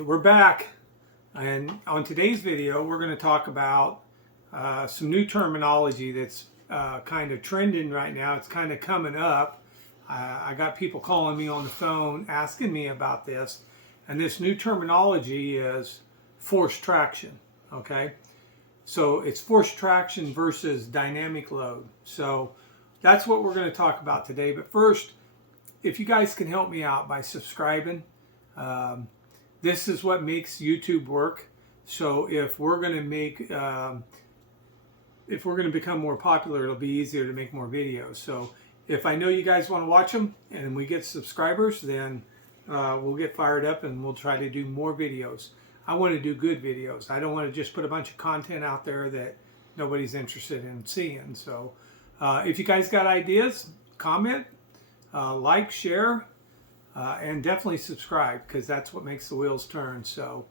Okay, we're back, and on today's video we're going to talk about some new terminology that's kind of trending right now. It's kind of coming up. I got people calling me on the phone asking me about this, and this new terminology is forced traction. Okay, so it's forced traction versus dynamic load. So that's what we're going to talk about today. But first, if you guys can help me out by subscribing, this is what makes YouTube work. So if we're going to become more popular, it'll be easier to make more videos. So if I know you guys want to watch them and we get subscribers, then we'll get fired up and we'll try to do more videos. I want to do good videos. I don't want to just put a bunch of content out there that nobody's interested in seeing. So if you guys got ideas, comment, like, share, and definitely subscribe, because that's what makes the wheels turn. So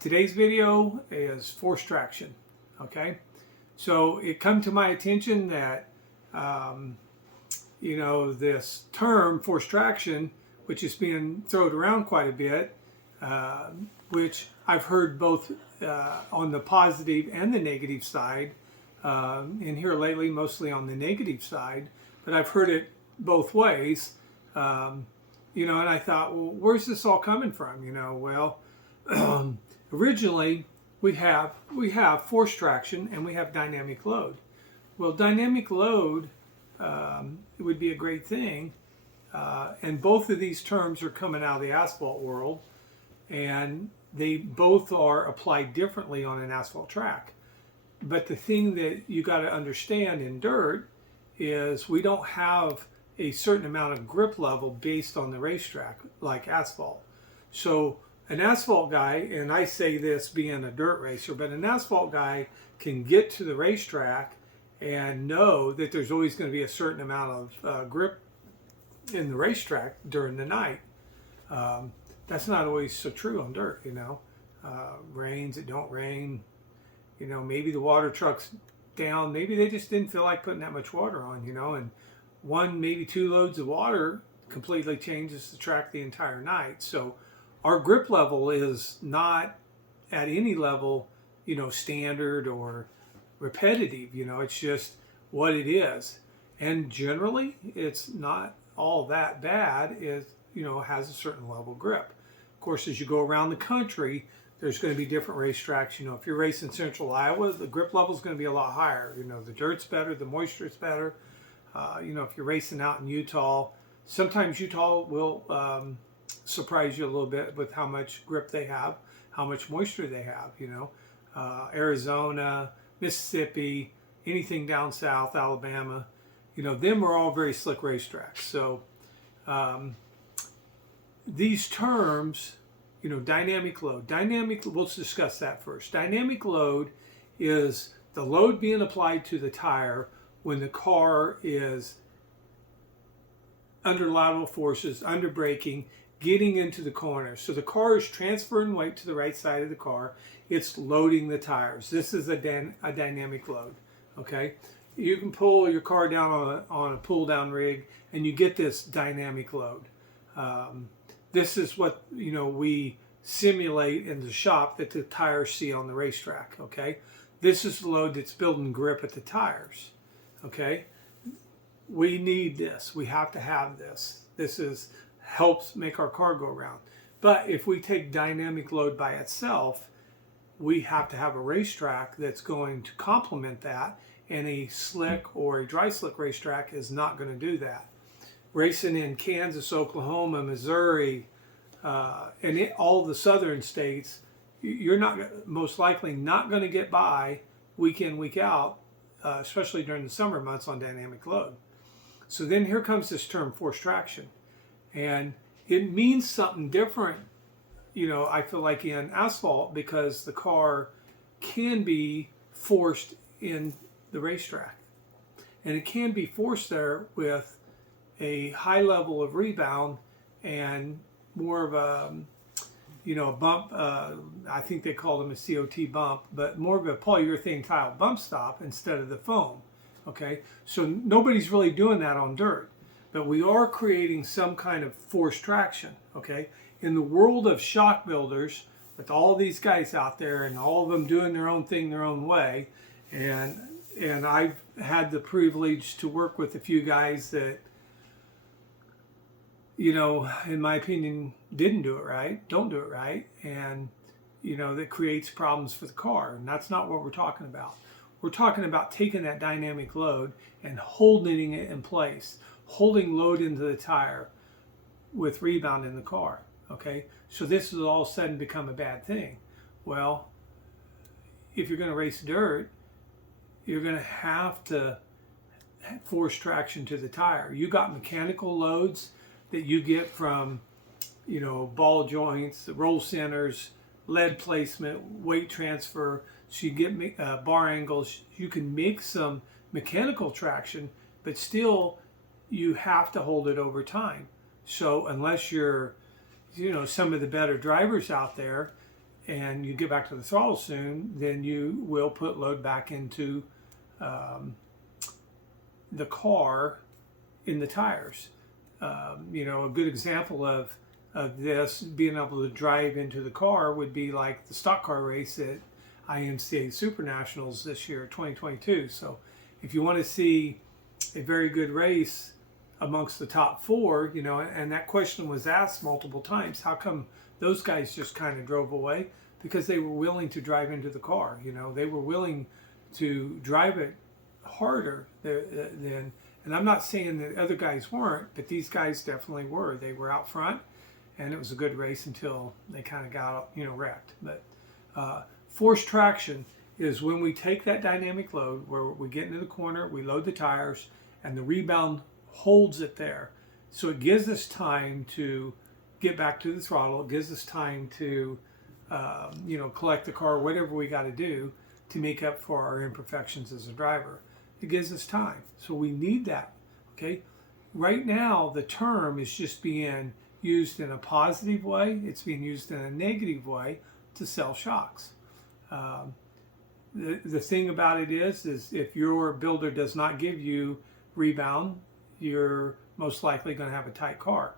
today's video is forced traction. Okay, so it come to my attention that this term forced traction, which is being thrown around quite a bit, which I've heard both on the positive and the negative side, and here lately mostly on the negative side, but I've heard it both ways. And I thought, well, where's this all coming from? Originally we have forced traction and we have dynamic load. Well, dynamic load would be a great thing, and both of these terms are coming out of the asphalt world, and they both are applied differently on an asphalt track. But the thing that you got to understand in dirt is we don't have a certain amount of grip level based on the racetrack like asphalt. So an asphalt guy, and I say this being a dirt racer, but an asphalt guy can get to the racetrack and know that there's always going to be a certain amount of grip in the racetrack during the night. That's not always so true on dirt. Rains, it don't rain. Maybe the water truck's down. Maybe they just didn't feel like putting that much water on, and one, maybe two loads of water completely changes the track the entire night. So our grip level is not at any level, standard or repetitive. It's just what it is. And generally, it's not all that bad. It, has a certain level of grip. Of course, as you go around the country, there's going to be different racetracks. If you're racing central Iowa, the grip level is going to be a lot higher. The dirt's better, the moisture's better. If you're racing out in Utah, sometimes Utah will surprise you a little bit with how much grip they have, how much moisture they have. Arizona, Mississippi, anything down south, Alabama, them are all very slick racetracks. So these terms, dynamic load. Let's discuss that first. Dynamic load is the load being applied to the tire when the car is under lateral forces, under braking, getting into the corner. So the car is transferring weight to the right side of the car. It's loading the tires. This is a dynamic load. Okay, you can pull your car down on a pull down rig, and you get this dynamic load. This is what we simulate in the shop that the tires see on the racetrack. Okay, this is the load that's building grip at the tires. Okay, we need this. We have to have this. This helps make our car go around. But if we take dynamic load by itself, we have to have a racetrack that's going to complement that, and a slick or a dry slick racetrack is not going to do that. Racing in Kansas, Oklahoma, Missouri, and all the southern states, you're most likely not going to get by week in, week out, especially during the summer months, on dynamic load. So then here comes this term forced traction, and it means something different, I feel like, in asphalt, because the car can be forced in the racetrack, and it can be forced there with a high level of rebound and more of a bump, I think they call them a COT bump, but more of a polyurethane tile bump stop instead of the foam. Okay, so nobody's really doing that on dirt, but we are creating some kind of forced traction. Okay, in the world of shock builders, with all these guys out there and all of them doing their own thing their own way, and I've had the privilege to work with a few guys that, in my opinion, don't do it right, and that creates problems for the car. And that's not what we're talking about. We're talking about taking that dynamic load and holding it in place, holding load into the tire with rebound in the car. Okay, so this has all of a sudden become a bad thing. Well, if you're going to race dirt, you're going to have to force traction to the tire. You got mechanical loads that you get from, ball joints, roll centers, lead placement, weight transfer. So you get bar angles. You can make some mechanical traction, but still you have to hold it over time. So unless you're, some of the better drivers out there and you get back to the throttle soon, then you will put load back into the car in the tires. A good example of this being able to drive into the car would be like the stock car race at IMCA Super Nationals this year, 2022. So if you want to see a very good race amongst the top four, and that question was asked multiple times, how come those guys just kind of drove away? Because they were willing to drive into the car. They were willing to drive it harder than, and I'm not saying that other guys weren't, but these guys definitely were. They were out front, and it was a good race until they kind of got, wrecked. But forced traction is when we take that dynamic load, where we get into the corner, we load the tires, and the rebound holds it there. So it gives us time to get back to the throttle. It gives us time to, collect the car, whatever we got to do to make up for our imperfections as a driver. It gives us time. So we need that, okay? Right now, the term is just being used in a positive way. It's being used in a negative way to sell shocks. The thing about it is if your builder does not give you rebound, you're most likely going to have a tight car.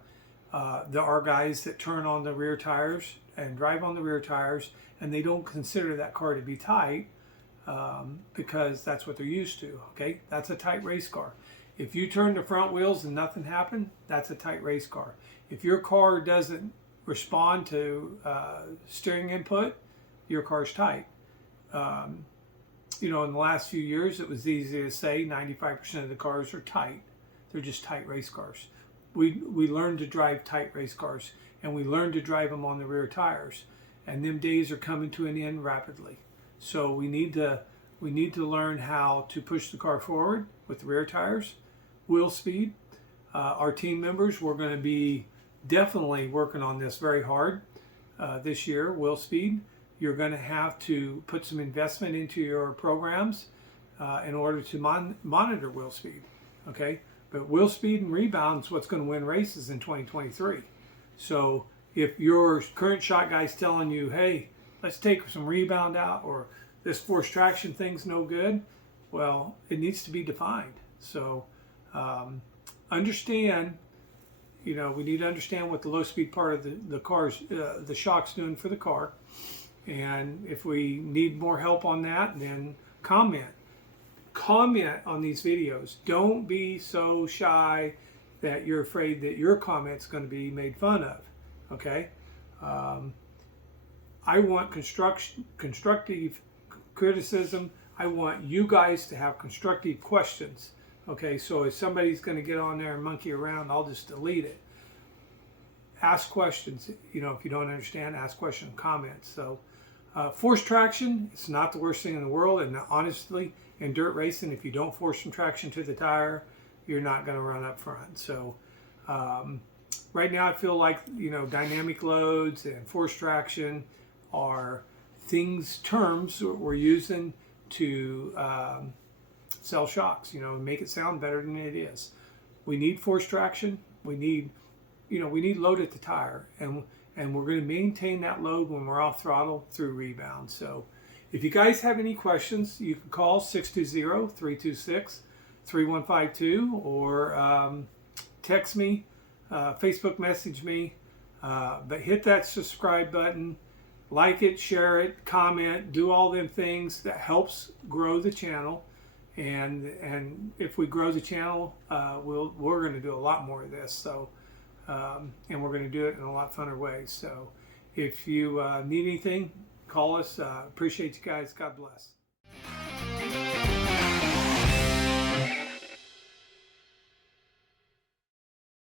There are guys that turn on the rear tires and drive on the rear tires, and they don't consider that car to be tight because that's what they're used to. Okay, that's a tight race car. If you turn the front wheels and nothing happened, that's a tight race car. If your car doesn't respond to steering input, your car's tight. In the last few years, it was easy to say 95% of the cars are tight. They're just tight race cars. We learned to drive tight race cars, and we learned to drive them on the rear tires. And them days are coming to an end rapidly. So we need to learn how to push the car forward with the rear tires, wheel speed. Our team members, we're going to be definitely working on this very hard this year, wheel speed. You're going to have to put some investment into your programs in order to monitor wheel speed, okay? But wheel speed and rebound is what's going to win races in 2023. So if your current shot guy's telling you, hey, let's take some rebound out, or this forced traction thing's no good, well, it needs to be defined. So understand, we need to understand what the low speed part of the car's, the shock's doing for the car. And if we need more help on that, then comment on these videos. Don't be so shy that you're afraid that your comment's going to be made fun of. Okay, I want constructive criticism. I want you guys to have constructive questions. Okay, so if somebody's going to get on there and monkey around, I'll just delete it. Ask questions. If you don't understand, ask questions, comments. So forced traction, it's not the worst thing in the world. And honestly, in dirt racing, if you don't force some traction to the tire, you're not going to run up front. So right now I feel like, dynamic loads and forced traction are terms we're using to sell shocks, make it sound better than it is. We need forced traction. We need load at the tire, and we're going to maintain that load when we're off throttle through rebound. So if you guys have any questions, you can call 620-326-3152 or text me, Facebook message me. But hit that subscribe button, like it, share it, comment, do all them things that helps grow the channel. And if we grow the channel, we're going to do a lot more of this. So, and we're going to do it in a lot funner ways. So, if you need anything, call us. Appreciate you guys. God bless.